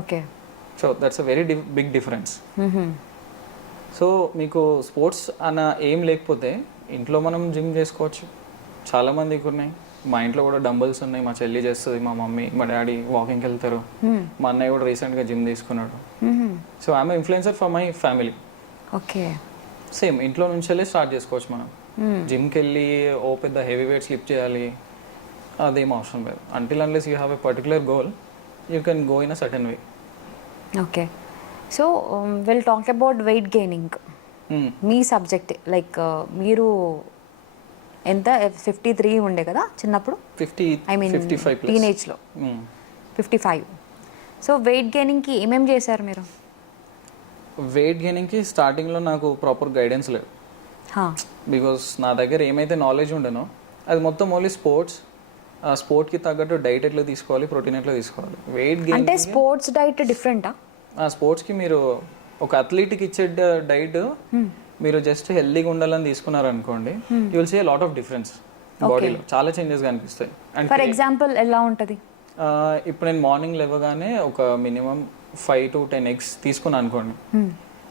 Okay. So that's a very big difference. So మీకు sports అన్న ఏం లేకపోతే ఇంట్లో మనం జిమ్ చేసుకోవచ్చు. చాలామందికి ఉన్నాయి. మా ఇంట్లో కూడా డంబుల్స్ ఉన్నాయి. మా చెల్లి చేస్తుంది, మా మమ్మీ, మా డాడీ వాకింగ్కి వెళ్తారు. మా అన్నయ్య కూడా రీసెంట్గా జిమ్ తీసుకున్నాడు. So I'm influencer for my family. Okay. Same ఇంట్లో నుంచి వెళ్ళి స్టార్ట్ చేసుకోవచ్చు మనం. జిమ్కి వెళ్ళి ఓ పెద్ద హెవీ వెయిట్స్ లిఫ్ట్ చేయాలి అదేం అవసరం లేదు. Until unless you have a particular goal you can go in a certain way. Okay. So will talk about weight gaining. Me subject like మీరు ఎంత 53 ఉండే కదా చిన్నప్పుడు? 50, ఐ మీన్ 55 plus. టీనేజ్లో 55. సో వెయిట్ గెయినింగ్కి ఏమేమి చేశారు మీరు? వెయిట్ గెయినింగ్కి స్టార్టింగ్లో నాకు ప్రాపర్ గైడెన్స్ లేదు. బికాస్ నా దగ్గర ఏమైతే నాలెడ్జ్ ఉండేనో అది మొత్తం ఓన్లీ స్పోర్ట్స్. ఆ స్పోర్ట్కి తగ్గట్టు డైట్ ఎట్లా తీసుకోవాలి, ప్రోటీన్ ఎట్లా తీసుకోవాలి. వెయిట్ గెయిన్ అంటే స్పోర్ట్స్ డైట్ డిఫరెంటా? ఆ స్పోర్ట్స్కి మీరు ఒక అథ్లీట్కి ఇచ్చే డైట్ మీరు జస్ట్ హెల్దీగా ఉండాలని తీసుకున్నారనుకోండి, you will see lot of difference బాడీలో. చాలా చేంజెస్ కనిపిస్తాయి. అండ్ ఫర్ ఎగ్జాంపుల్ ఎలా ఉంటుంది? ఇప్పుడు నేను మార్నింగ్ లేవగానే ఒక మినిమం 5 to 10 eggs తీసుకున్నాను అనుకోండి.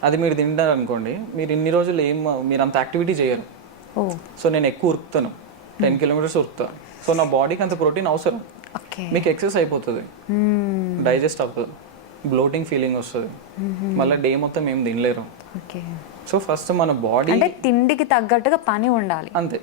అది మీరు తింటారు అనుకోండి, మీరు ఇన్ని రోజులు మీరు అంత యాక్టివిటీ చేయరు. సో నేను ఎక్కువ ఉరుకుతాను, 10 kilometers ఉరుకుతాను. సో నా బాడీకి అంత ప్రోటీన్ అవసరం. మీకు ఎక్సెస్ అయిపోతుంది, డైజెస్ట్ అవుతుంది, బ్లోటింగ్ ఫీలింగ్ వస్తుంది, మళ్ళీ డే మొత్తం ఏం తినలేరు. సో ఫస్ట్ మన బాడీ తిండికి తగ్గట్టుగా పని ఉండాలి అంతే.